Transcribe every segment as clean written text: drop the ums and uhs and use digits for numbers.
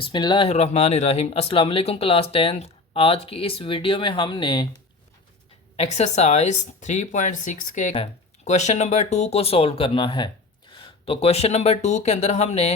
बिस्मिल्लाहिर्रहमानिर्रहीम। अस्सलाम वालेकुम क्लास 10th। आज की इस वीडियो में हमने एक्सरसाइज 3.6 के क्वेश्चन नंबर 2 को सॉल्व करना है। तो क्वेश्चन नंबर 2 के अंदर हमने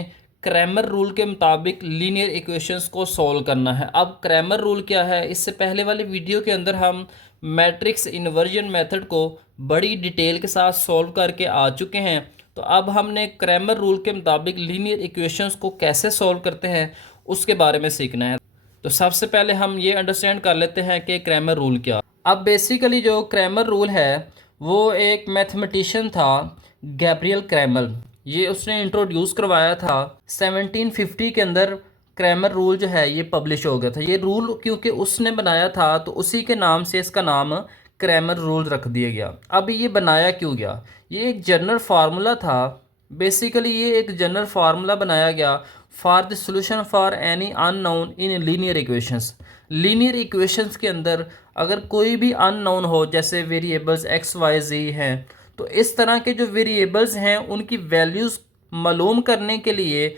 क्रैमर रूल के मुताबिक लीनियर इक्वेशंस को सॉल्व करना है। अब क्रैमर रूल क्या है, इससे पहले वाली वीडियो के अंदर हम मैट्रिक्स इन्वर्जन मेथड को बड़ी डिटेल के साथ सॉल्व करके आ चुके हैं। तो अब हमने क्रैमर रूल के मुताबिक लीनियर इक्वेशंस को कैसे सॉल्व करते हैं उसके बारे में सीखना है। तो सबसे पहले हम ये अंडरस्टैंड कर लेते हैं कि क्रैमर रूल क्या। अब बेसिकली जो क्रैमर रूल है वो एक मैथमेटिशियन था, गैब्रियल क्रैमर। ये उसने इंट्रोड्यूस करवाया था 1750 के अंदर। क्रैमर रूल जो है ये पब्लिश हो गया था। ये रूल क्योंकि उसने बनाया था तो उसी के नाम से इसका नाम क्रैमर रूल रख दिया गया। अब ये बनाया क्यों गया, ये एक जनरल फार्मूला था। बेसिकली ये एक जनरल फार्मूला बनाया गया for the solution for any unknown in linear equations. Linear equations के अंदर अगर कोई भी अननोन हो, जैसे वेरिएबल्स एक्स वाई जी हैं, तो इस तरह के जो वेरिएबल्स हैं उनकी वैल्यूज़ मालूम करने के लिए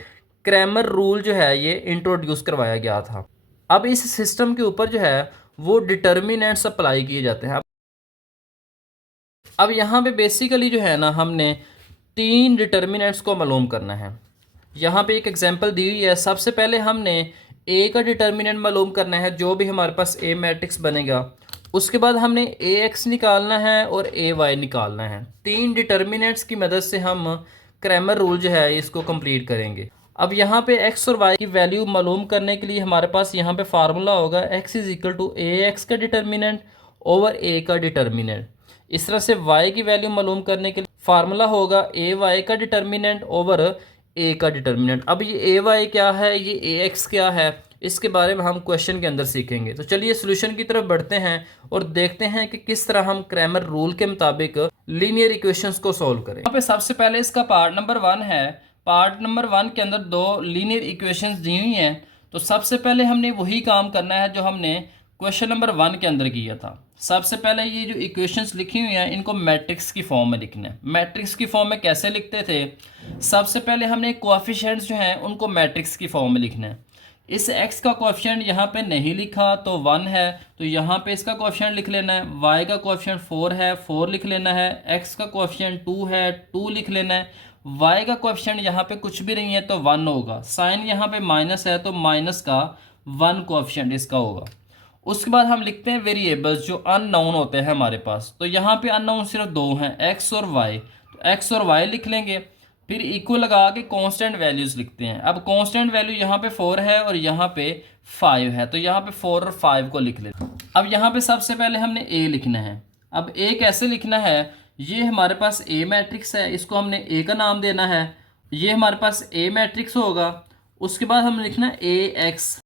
क्रैमर रूल जो है ये इंट्रोड्यूस करवाया गया था। अब इस सिस्टम के ऊपर जो है वो डिटर्मिनेंट्स अप्लाई किए जाते हैं। अब यहाँ पे बेसिकली जो है ना, हमने तीन डिटर्मिनेंट्स को मालूम करना है। यहाँ पे एक एग्जांपल दी हुई है। सबसे पहले हमने ए का डिटर्मिनेंट मालूम करना है, जो भी हमारे पास ए मैट्रिक्स बनेगा। उसके बाद हमने ए एक्स निकालना है और ए वाई निकालना है। तीन डिटर्मिनेंट्स की मदद से हम क्रैमर रूल जो है इसको कंप्लीट करेंगे। अब यहाँ पे एक्स और वाई की वैल्यू मालूम करने के लिए हमारे पास यहाँ पे फार्मूला होगा x is equal to a x का डिटर्मिनेंट ओवर ए का डिटर्मिनेंट। इस तरह से y की वैल्यू मालूम करने के लिए फार्मूला होगा ए वाई का डिटर्मिनेंट ओवर ए का डिटर्मिनेंट। अब ये ए वाई क्या है, ये ए एक्स क्या है, इसके बारे में हम क्वेश्चन के अंदर सीखेंगे। तो चलिए सोल्यूशन की तरफ बढ़ते हैं और देखते हैं कि किस तरह हम क्रैमर रूल के मुताबिक लीनियर इक्वेशंस को सॉल्व करें। यहाँ पे सबसे पहले इसका पार्ट नंबर 1 है। पार्ट नंबर 1 के अंदर दो लीनियर इक्वेशंस दी हुई हैं। तो सबसे पहले हमने वही काम करना है जो हमने क्वेश्चन नंबर 1 के अंदर किया था। सबसे पहले ये जो इक्वेशंस लिखी हुई हैं इनको मैट्रिक्स की फॉर्म में लिखना है। मैट्रिक्स की फॉर्म में कैसे लिखते थे, सबसे पहले हमने कोएफिशिएंट्स जो हैं उनको मैट्रिक्स की फॉर्म में लिखना है। इस x का कोएफिशिएंट यहाँ पे नहीं लिखा तो 1 है, तो यहाँ पे इसका कोएफिशिएंट लिख लेना है। y का कोएफिशिएंट 4 है, 4 लिख लेना है। x का कोएफिशिएंट 2 है, 2 लिख लेना है। y का कोएफिशिएंट यहाँ पे कुछ भी नहीं है तो 1 होगा। साइन यहाँ पे माइनस है तो माइनस का 1 कोएफिशिएंट इसका होगा। उसके बाद हम लिखते हैं वेरिएबल्स जो अननोन होते हैं हमारे पास। तो यहाँ पे अननोन सिर्फ दो हैं, एक्स और वाई। तो एक्स और वाई लिख लेंगे, फिर इक्वल लगा के कांस्टेंट वैल्यूज लिखते हैं। अब कांस्टेंट वैल्यू यहाँ पे 4 है और यहाँ पे 5 है, तो यहाँ पे 4 और 5 को लिख लेते हैं। अब यहाँ पे सबसे पहले हमने ए लिखना है। अब ए कैसे लिखना है, ये हमारे पास ए मैट्रिक्स है, इसको हमने ए का नाम देना है। ये हमारे पास ए मैट्रिक्स होगा। उसके बाद हम लिखना है ए एक्स,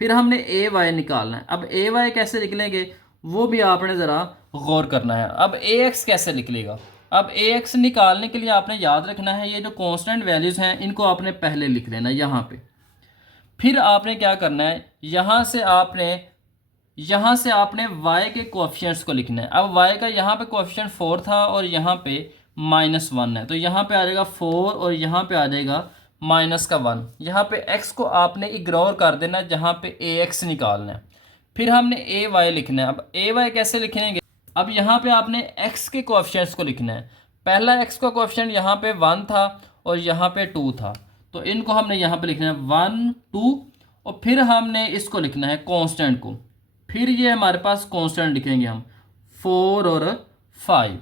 फिर हमने ए वाई निकालना है। अब ए वाई कैसे निकलेंगे वो भी आपने ज़रा गौर करना है। अब ए एक्स कैसे निकलेगा, अब ए एक्स निकालने के लिए आपने याद रखना है ये जो कांस्टेंट वैल्यूज़ हैं इनको आपने पहले लिख लेना यहाँ पे। फिर आपने क्या करना है, यहाँ से आपने y के कोएफिशिएंट्स को लिखना है। अब y का यहाँ पे कोएफिशिएंट 4 था और यहाँ पे -1 है, तो यहाँ पे आ जाएगा 4 और यहाँ पे आ जाएगा -1। यहाँ पे x को आपने इग्नोर कर देना है जहाँ पे ax निकालना है। फिर हमने ay लिखना है। अब ay कैसे लिखेंगे, अब यहाँ पे आपने x के कोएफिशिएंट्स को लिखना है। पहला x का कोएफिशिएंट यहाँ पे 1 था और यहाँ पे 2 था, तो इनको हमने यहाँ पे लिखना है 1 2, और फिर हमने इसको लिखना है कांस्टेंट को। फिर ये हमारे पास कांस्टेंट लिखेंगे हम 4 और 5।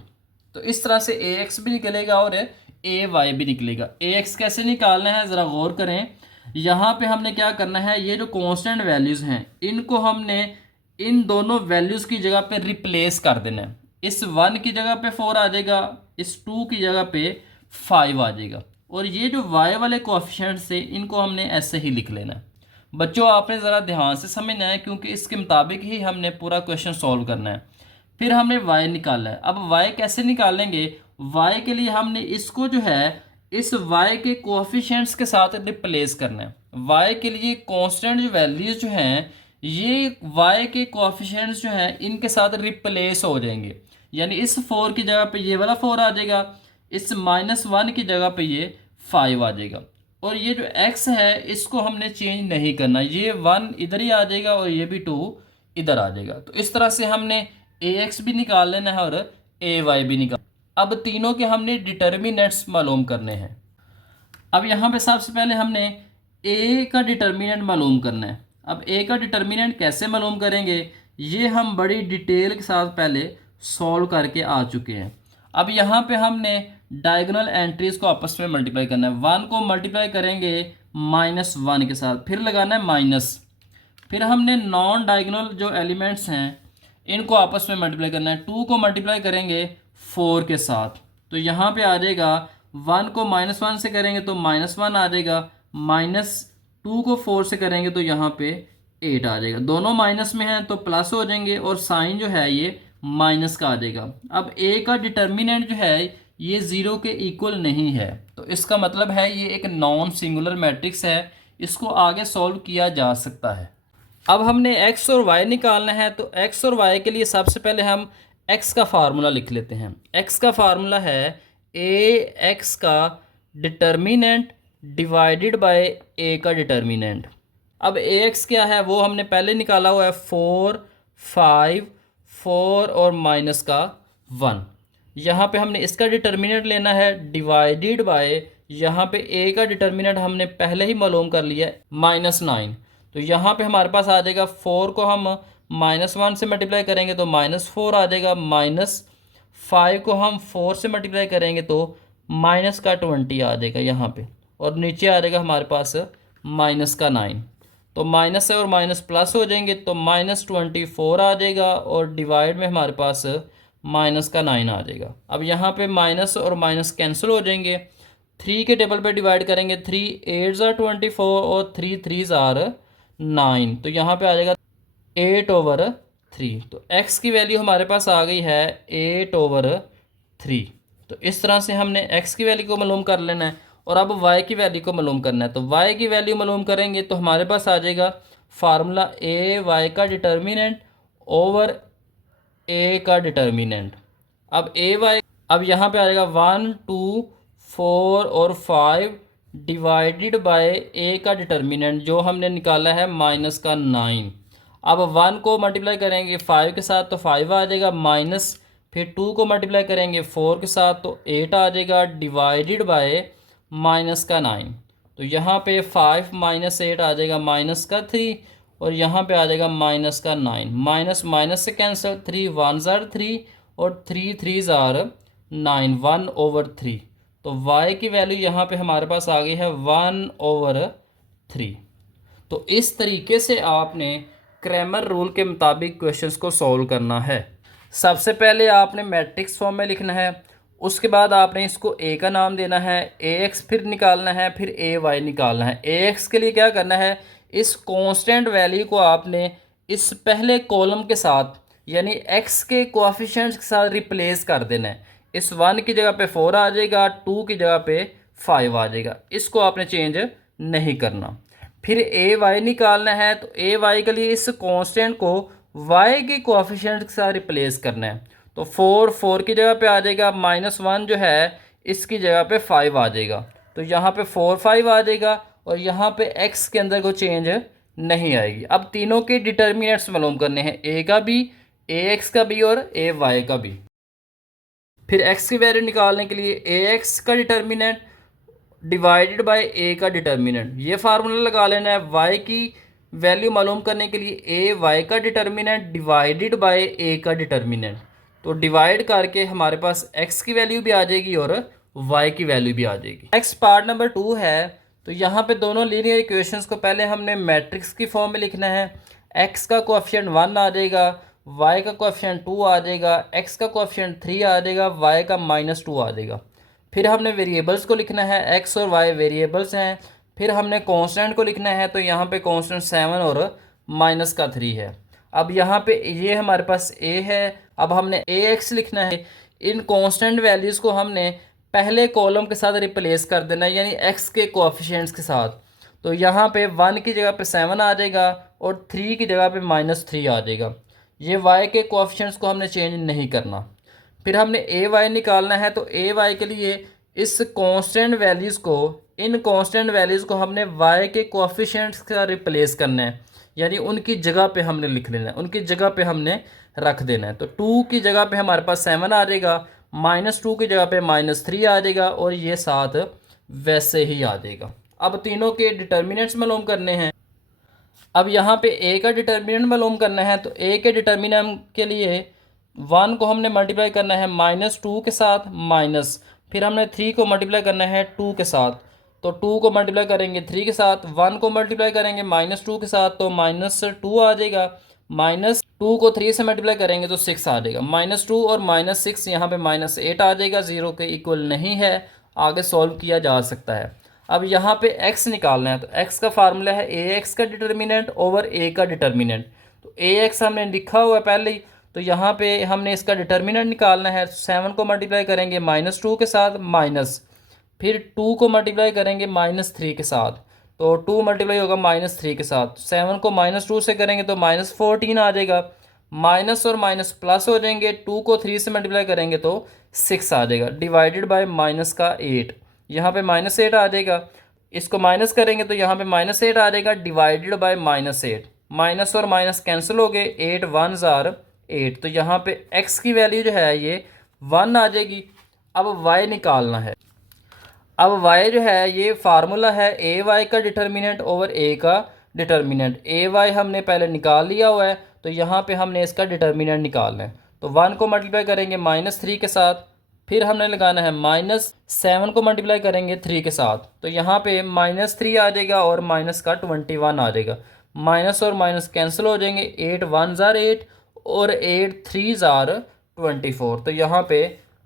तो इस तरह से ए एक्स भी निकलेगा और ए वाई भी निकलेगा। ए एक्स कैसे निकालना है ज़रा गौर करें। यहाँ पे हमने क्या करना है, ये जो कांस्टेंट वैल्यूज़ हैं इनको हमने इन दोनों वैल्यूज़ की जगह पे रिप्लेस कर देना है। इस 1 की जगह पे 4 आ जाएगा, इस 2 की जगह पे 5 आ जाएगा, और ये जो y वाले कोएफिशिएंट से इनको हमने ऐसे ही लिख लेना है। बच्चों आपने ज़रा ध्यान से समझना है क्योंकि इसके मुताबिक ही हमने पूरा क्वेश्चन सॉल्व करना है। फिर हमने y निकाला है। अब y कैसे निकालेंगे, y के लिए हमने इसको जो है इस y के कोएफिशिएंट्स के साथ रिप्लेस करना है। y के लिए कांस्टेंट जो वैल्यूज जो हैं ये y के कोएफिशिएंट्स जो हैं इनके साथ रिप्लेस हो जाएंगे। यानी इस 4 की जगह पे ये वाला 4 आ जाएगा, इस -1 की जगह पे ये 5 आ जाएगा। और ये जो x है इसको हमने चेंज नहीं करना, ये 1 इधर ही आ जाएगा और ये भी 2 इधर आ जाएगा। तो इस तरह से हमने ax भी निकाल लेना है और ay भी निकाल। अब तीनों के हमने डिटर्मिनेंट्स मालूम करने हैं। अब यहाँ पे सबसे पहले हमने a का डिटर्मिनेंट मालूम करना है। अब a का डिटर्मिनेंट कैसे मालूम करेंगे, ये हम बड़ी डिटेल के साथ पहले सॉल्व करके आ चुके हैं। अब यहाँ पे हमने डायगोनल एंट्रीज को आपस में मल्टीप्लाई करना है। 1 को मल्टीप्लाई करेंगे -1 के साथ, फिर लगाना है माइनस, फिर हमने नॉन डायगोनल जो एलिमेंट्स हैं इनको आपस में मल्टीप्लाई करना है। 2 को मल्टीप्लाई करेंगे 4 के साथ, तो यहाँ पे आ जाएगा 1 को -1 से करेंगे तो -1 आ जाएगा, -2 को 4 से करेंगे तो यहाँ पे 8 आ जाएगा। दोनों माइनस में हैं तो प्लस हो जाएंगे और साइन जो है ये माइनस का आ जाएगा। अब a का डिटर्मिनेंट जो है ये 0 के इक्वल नहीं है, तो इसका मतलब है ये एक नॉन सिंगुलर मैट्रिक्स है, इसको आगे सॉल्व किया जा सकता है। अब हमने x और y निकालना है, तो x और y के लिए सबसे पहले हम x का फार्मूला लिख लेते हैं। x का फार्मूला है ax का डिटर्मिनेंट डिवाइडेड बाय a का डिटर्मिनेंट। अब ax क्या है वो हमने पहले निकाला हुआ है 4, 5, 4 और माइनस का 1। यहाँ पे हमने इसका डिटर्मिनेंट लेना है डिवाइडेड बाय, यहाँ पे a का डिटर्मिनेंट हमने पहले ही मालूम कर लिया है -9। तो यहाँ पे हमारे पास आ जाएगा 4 को हम -1 से मल्टीप्लाई करेंगे तो -4 आ जाएगा, -5 को हम 4 से मल्टीप्लाई करेंगे तो -20 आ जाएगा यहाँ पे, और नीचे आ जाएगा हमारे पास -9। तो माइनस है और माइनस प्लस हो जाएंगे तो -24 आ जाएगा, और डिवाइड में हमारे पास -9 आ जाएगा। अब यहाँ पे माइनस और माइनस कैंसिल हो जाएंगे, 3 के टेबल पे डिवाइड करेंगे, 3 8 ज़ार 24 और 3 3 ज़ार 9, तो यहाँ पे आ जाएगा 8/3। तो x की वैल्यू हमारे पास आ गई है 8/3। तो इस तरह से हमने x की वैल्यू को मालूम कर लेना है, और अब y की वैल्यू को मालूम करना है। तो y की वैल्यू मालूम करेंगे तो हमारे पास आ जाएगा फार्मूला ay का डिटर्मिनेंट ओवर a का डिटर्मिनेंट। अब अब यहाँ पे आ जाएगा 1, 2, 4 और 5 डिवाइडेड बाय a का डिटर्मिनेंट जो हमने निकाला है -9। अब 1 को मल्टीप्लाई करेंगे 5 के साथ तो 5 आ जाएगा, माइनस फिर 2 को मल्टीप्लाई करेंगे 4 के साथ तो 8 आ जाएगा, डिवाइडेड बाय -9। तो यहाँ पे 5 - 8 आ जाएगा -3, और यहाँ पे आ जाएगा -9। माइनस माइनस से कैंसिल, 3 1 ज़ार 3 और 3 3 ज़ार 9, 1/3। तो y की वैल्यू यहाँ पे हमारे पास आ गई है 1/3। तो इस तरीके से आपने क्रैमर रूल के मुताबिक क्वेश्चंस को सॉल्व करना है। सबसे पहले आपने मैट्रिक्स फॉर्म में लिखना है, उसके बाद आपने इसको a का नाम देना है, ax फिर निकालना है, फिर ay निकालना है। ax के लिए क्या करना है, इस कांस्टेंट वैल्यू को आपने इस पहले कॉलम के साथ यानी x के कोएफिशिएंट्स के साथ रिप्लेस कर देना है। इस 1 की जगह पे 4 आ जाएगा, 2 की जगह पे 5 आ जाएगा, इसको आपने चेंज नहीं करना। फिर ay निकालना है, तो ay के लिए इस कांस्टेंट को y के कोएफिशिएंट के साथ रिप्लेस करना है। तो 4 की जगह पे आ जाएगा, -1 जो है इसकी जगह पे 5 आ जाएगा, तो यहाँ पे 4 5 आ जाएगा, और यहाँ पे x के अंदर कोई चेंज नहीं आएगी। अब तीनों के डिटर्मिनेंट्स मालूम करने हैं, a का भी, ax का भी और ay का भी। फिर x की वैल्यू निकालने के लिए ax का डिटर्मिनेंट डिवाइडेड बाय a का डिटर्मिनेंट, ये फार्मूला लगा लेना है। y की वैल्यू मालूम करने के लिए ay का डिटर्मिनेंट डिवाइडेड बाय a का डिटर्मिनेंट, तो डिवाइड करके हमारे पास x की वैल्यू भी आ जाएगी और y की वैल्यू भी आ जाएगी। नेक्स्ट पार्ट नंबर 2 है, तो यहाँ पे दोनों लीनियर इक्वेशंस को पहले हमने मैट्रिक्स की फॉर्म में लिखना है। x का कोएफिशिएंट 1 आ जाएगा, y का कोएफिशिएंट 2 आ जाएगा, x का कोएफिशिएंट 3 आ जाएगा, y का -2 आ जाएगा। फिर हमने वेरिएबल्स को लिखना है, x और y वेरिएबल्स हैं। फिर हमने कांस्टेंट को लिखना है, तो यहाँ पे कांस्टेंट 7 और -3 है। अब यहाँ पे ये हमारे पास a है, अब हमने ax लिखना है। इन कांस्टेंट वैल्यूज़ को हमने पहले कॉलम के साथ रिप्लेस कर देना है, यानी x के कोएफिशिएंट्स के साथ। तो यहाँ पे 1 की जगह पे 7 आ जाएगा और 3 की जगह पे -3 आ जाएगा। ये y के कोएफिशिएंट्स को हमने चेंज नहीं करना। फिर हमने ay निकालना है, तो ay के लिए इस कांस्टेंट वैल्यूज़ को इन कांस्टेंट वैल्यूज़ को हमने y के कोएफिशिएंट्स का रिप्लेस करना है, यानी उनकी जगह पे हमने लिख लेना है, उनकी जगह पे हमने रख देना है। तो 2 की जगह पे हमारे पास 7 आ जाएगा, -2 की जगह पे -3 आ जाएगा और ये 7 वैसे ही आ जाएगा। अब तीनों के डिटर्मिनेंट्स मालूम करने हैं। अब यहाँ पे a का डिटर्मिनेंट मालूम करना है, तो a के डिटर्मिनेंट के लिए 1 को हमने मल्टीप्लाई करना है -2 के साथ, माइनस फिर हमने 3 को मल्टीप्लाई करना है 2 के साथ, तो 2 को मल्टीप्लाई करेंगे 3 के साथ, 1 को मल्टीप्लाई करेंगे -2 के साथ तो -2 आ जाएगा, -2 को 3 से मल्टीप्लाई करेंगे तो 6 आ जाएगा, -2 और -6 यहाँ पे -8 आ जाएगा, 0 के इक्वल नहीं है, आगे सॉल्व किया जा सकता है। अब यहाँ पे x निकालना है, तो x का फार्मूला है ax का डिटर्मिनेंट ओवर a का डिटर्मिनेंट। तो ax हमने लिखा हुआ है पहले ही, तो यहाँ पे हमने इसका डिटर्मिनेंट निकालना है। 7 को मल्टीप्लाई करेंगे -2 के साथ, माइनस फिर 2 को मल्टीप्लाई करेंगे -3 के साथ, तो 2 मल्टीप्लाई होगा -3 के साथ, 7 को -2 से करेंगे तो -14 आ जाएगा, माइनस और माइनस प्लस हो जाएंगे, 2 को 3 से मल्टीप्लाई करेंगे तो 6 आ जाएगा, डिवाइडेड बाय माइनस का 8, यहाँ पे -8 आ जाएगा, इसको माइनस करेंगे तो यहाँ पे -8 आ जाएगा, डिवाइडेड बाय -8, माइनस और माइनस कैंसिल हो गए, 8 1 जार 8, तो यहाँ पे x की वैल्यू जो है ये 1 आ जाएगी। अब y निकालना है। अब y जो है ये फार्मूला है ए वाई का डिटर्मिनेंट ओवर a का डिटर्मिनेंट। ए वाई हमने पहले निकाल लिया हुआ है, तो यहाँ पे हमने इसका डिटर्मिनेंट निकालना है। तो 1 को मल्टीप्लाई करेंगे -3 के साथ, फिर हमने लगाना है -7 को मल्टीप्लाई करेंगे 3 के साथ, तो यहाँ पे -3 आ जाएगा और माइनस का 21 आ जाएगा, माइनस और माइनस कैंसिल हो जाएंगे, 8 1 जार 8 और 8 3 जार 24, तो यहाँ पे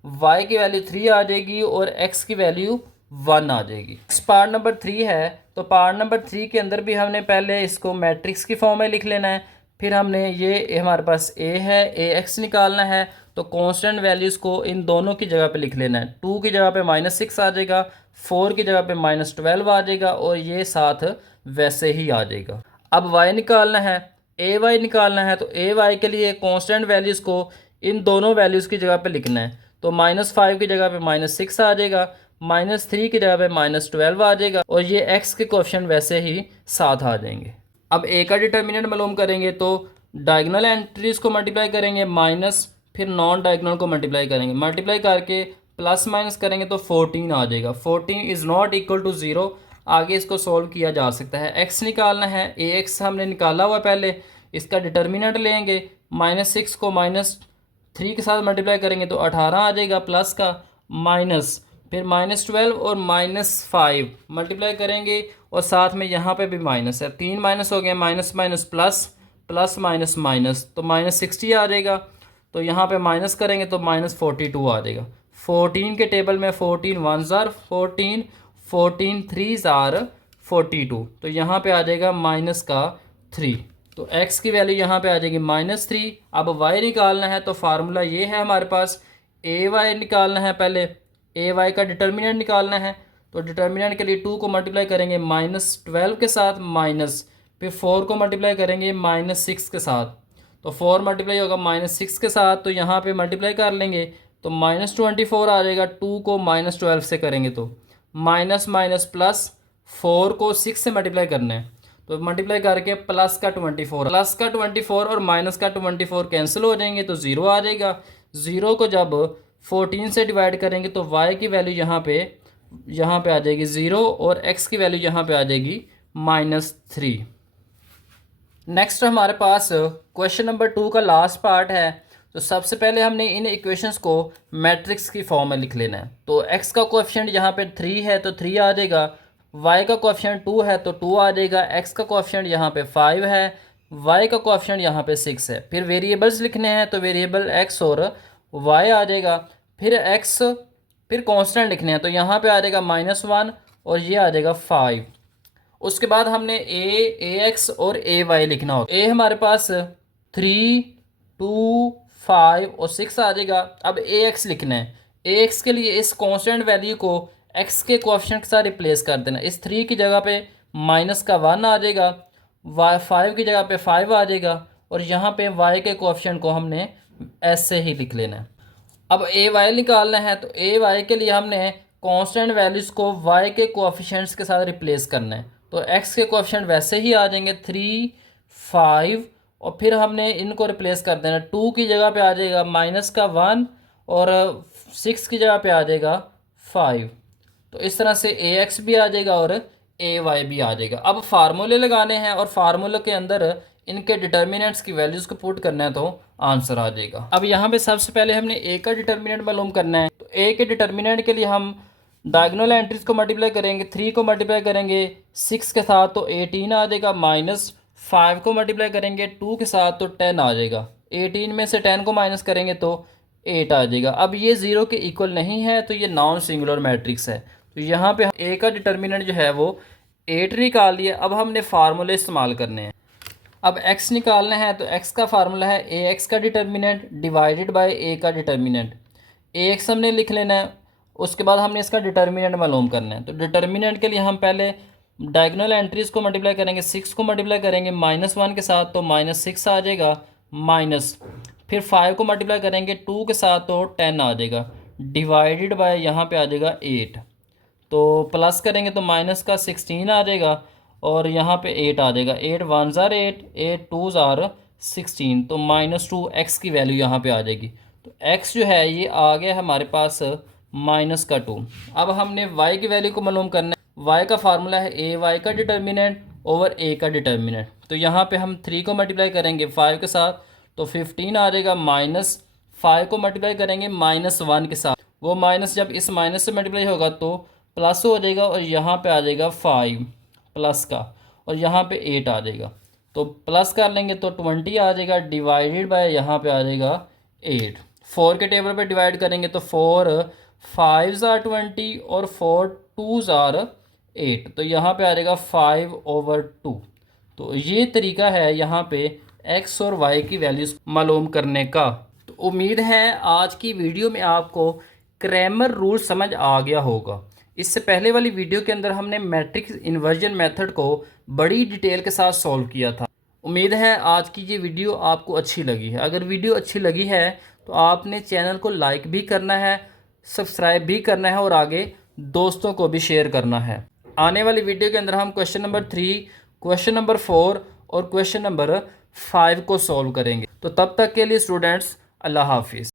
y की वैल्यू 3 आ जाएगी और x की वैल्यू 1 आ जाएगी। पार्ट नंबर 3 है, तो पार्ट नंबर 3 के अंदर भी हमने पहले इसको मैट्रिक्स की फॉर्म में लिख लेना है, फिर हमने ये हमारे पास a है, ax निकालना है, तो कांस्टेंट वैल्यूज़ को इन दोनों की जगह पे लिख लेना है। 2 की जगह पे -6 आ जाएगा, 4 की जगह पे -12 आ जाएगा और ये साथ वैसे ही आ जाएगा। अब y निकालना है, ए वाई निकालना है, तो ए वाई के लिए कांस्टेंट वैल्यूज़ को इन दोनों वैल्यूज़ की जगह पे लिखना है। तो -5 की जगह पे -6 आ जाएगा, -3 की जगह पे -12 आ जाएगा और ये x के क्वेश्चन वैसे ही साथ आ जाएंगे। अब a का डिटर्मिनेंट मालूम करेंगे, तो डायगोनल एंट्रीज़ को मल्टीप्लाई करेंगे माइनस, फिर नॉन डायगोनल को मल्टीप्लाई करेंगे, मल्टीप्लाई करके प्लस माइनस करेंगे तो 14 आ जाएगा। 14 इज़ नॉट इक्वल टू 0, आगे इसको सॉल्व किया जा सकता है। x निकालना है, ax हमने निकाला हुआ पहले, इसका डिटर्मिनेंट लेंगे, -6 को -3 के साथ मल्टीप्लाई करेंगे तो 18 आ जाएगा, प्लस का माइनस, फिर -12 और -5 मल्टीप्लाई करेंगे और साथ में यहाँ पे भी माइनस है, 3 माइनस हो गए, minus minus plus, plus minus minus, तो -60 आ जाएगा, तो यहाँ पे माइनस करेंगे तो -42 आ जाएगा। 14 के टेबल में 14 1 जार 14, 14 3 जार 42, तो यहाँ पे आ जाएगा माइनस का 3, तो x की वैल्यू यहाँ पे आ जाएगी -3। अब y निकालना है, तो फार्मूला ये है हमारे पास, ए वाई निकालना है, पहले ए वाई का डिटर्मिनेंट निकालना है, तो डिटर्मिनेंट के लिए 2 को मल्टीप्लाई करेंगे -12 के साथ, माइनस फिर 4 को मल्टीप्लाई करेंगे -6 के साथ, तो 4 मल्टीप्लाई होगा -6 के साथ, तो यहाँ पे मल्टीप्लाई कर लेंगे तो -24 आ जाएगा, 2 को -12 से करेंगे तो माइनस माइनस प्लस, 4 को 6 से मल्टीप्लाई करना है, तो मल्टीप्लाई करके प्लस का 24 और माइनस का 24 कैंसिल हो जाएंगे तो 0 आ जाएगा। 0 को जब 14 से डिवाइड करेंगे तो y की वैल्यू यहाँ पे आ जाएगी 0 और x की वैल्यू यहाँ पे आ जाएगी -3। नेक्स्ट हमारे पास क्वेश्चन नंबर 2 का लास्ट पार्ट है। तो सबसे पहले हमने इन इक्वेशंस को मैट्रिक्स की फॉर्म में लिख लेना है। तो x का कोएफिशिएंट यहाँ पे 3 है तो 3 आ जाएगा, y का कोएफिशिएंट 2 है तो 2 आ जाएगा, x का कोएफिशिएंट यहाँ पे 5 है, y का कोएफिशिएंट यहाँ पे 6 है। फिर वेरिएबल्स लिखने हैं, तो वेरिएबल x और y आ जाएगा, फिर कांस्टेंट लिखने हैं, तो यहाँ पे आ जाएगा -1 और ये आ जाएगा 5। उसके बाद हमने ax और ay लिखना होगा। a हमारे पास 3 2 5 और 6 आ जाएगा। अब ax लिखना है, ax के लिए इस कांस्टेंट वैल्यू को x के कोएफिशिएंट के साथ रिप्लेस कर देना। इस 3 की जगह पे -1 आ जाएगा, 5 की जगह पे 5 आ जाएगा और यहाँ पे y के कोएफिशिएंट को हमने ऐसे ही लिख लेना है। अब ए वाई निकालना है, तो ए वाई के लिए हमने कांस्टेंट वैल्यूज़ को y के कोएफिशिएंट्स के साथ रिप्लेस करना है। तो x के कोएफिशिएंट वैसे ही आ जाएंगे 3, 5 और फिर हमने इनको रिप्लेस कर देना। 2 की जगह पे आ जाएगा -1 और 6 की जगह पे आ जाएगा 5। तो इस तरह से ax भी आ जाएगा और ay भी आ जाएगा। अब फार्मूले लगाने हैं और फार्मूले के अंदर इनके डिटर्मिनेंट्स की वैल्यूज़ को पुट करना है तो आंसर आ जाएगा। अब यहाँ पे सबसे पहले हमने ए का डिटर्मिनेंट मालूम करना है। तो ए के डिटर्मिनेंट के लिए हम डायगोनल एंट्रीज को मल्टीप्लाई करेंगे, 3 को मल्टीप्लाई करेंगे 6 के साथ तो 18 आ जाएगा, -5 को मल्टीप्लाई करेंगे 2 के साथ तो 10 आ जाएगा, 18 में से 10 को माइनस करेंगे तो 8 आ जाएगा। अब ये 0 के इक्वल नहीं है तो ये नॉन सिंगुलर मैट्रिक्स है। तो यहाँ पे ए का डिटर्मिनेंट जो है वो 8 निकाल लिया। अब हमने फार्मूले इस्तेमाल करने हैं। अब x निकालना है तो x का फार्मूला है ax का डिटर्मिनेंट डिवाइडेड बाय a का डिटर्मिनेंट। ax हमने लिख लेना है, उसके बाद हमने इसका डिटर्मिनेंट मालूम करना है। तो डिटर्मिनेंट के लिए हम पहले डायगोनल एंट्रीज़ को मल्टीप्लाई करेंगे, 6 को मल्टीप्लाई करेंगे -1 के साथ तो -6 आ जाएगा, माइनस फिर 5 को मल्टीप्लाई करेंगे 2 के साथ तो 10 आ जाएगा, डिवाइडेड बाय यहाँ पे आ जाएगा 8। तो प्लस करेंगे तो माइनस का 16 आ जाएगा और यहाँ पे 8 आ जाएगा, 8 1 ज़ार 8, 8 2 ज़ार 16, तो -2 x की वैल्यू यहाँ पे आ जाएगी। तो x जो है ये आ गया हमारे पास -2। अब हमने y की वैल्यू को मालूम करना है। y का फार्मूला है ay का डिटर्मिनेंट ओवर a का डिटर्मिनेंट। तो यहाँ पे हम 3 को मल्टीप्लाई करेंगे 5 के साथ तो 15 आ जाएगा, -5 को मल्टीप्लाई करेंगे -1 के साथ, वो माइनस जब इस माइनस से मल्टीप्लाई होगा तो प्लस हो जाएगा और यहाँ पे आ जाएगा 5 प्लस का और यहाँ पे 8 आ जाएगा। तो प्लस कर लेंगे तो 20 आ जाएगा, डिवाइडेड बाय यहाँ पे आ जाएगा 8। 4 के टेबल पे डिवाइड करेंगे तो 4 5 ज़ार 20 और 4 2 ज़ार 8, तो यहाँ पे आ जाएगा 5/2। तो ये तरीका है यहाँ पे x और y की वैल्यूज़ मालूम करने का। तो उम्मीद है आज की वीडियो में आपको क्रैमर रूल समझ आ गया होगा। इससे पहले वाली वीडियो के अंदर हमने मैट्रिक्स इन्वर्जन मेथड को बड़ी डिटेल के साथ सॉल्व किया था। उम्मीद है आज की ये वीडियो आपको अच्छी लगी है। अगर वीडियो अच्छी लगी है तो आपने चैनल को लाइक भी करना है, सब्सक्राइब भी करना है और आगे दोस्तों को भी शेयर करना है। आने वाली वीडियो के अंदर हम क्वेश्चन नंबर 3, क्वेश्चन नंबर 4 और क्वेश्चन नंबर 5 को सॉल्व करेंगे। तो तब तक के लिए स्टूडेंट्स, अल्लाह हाफिज़।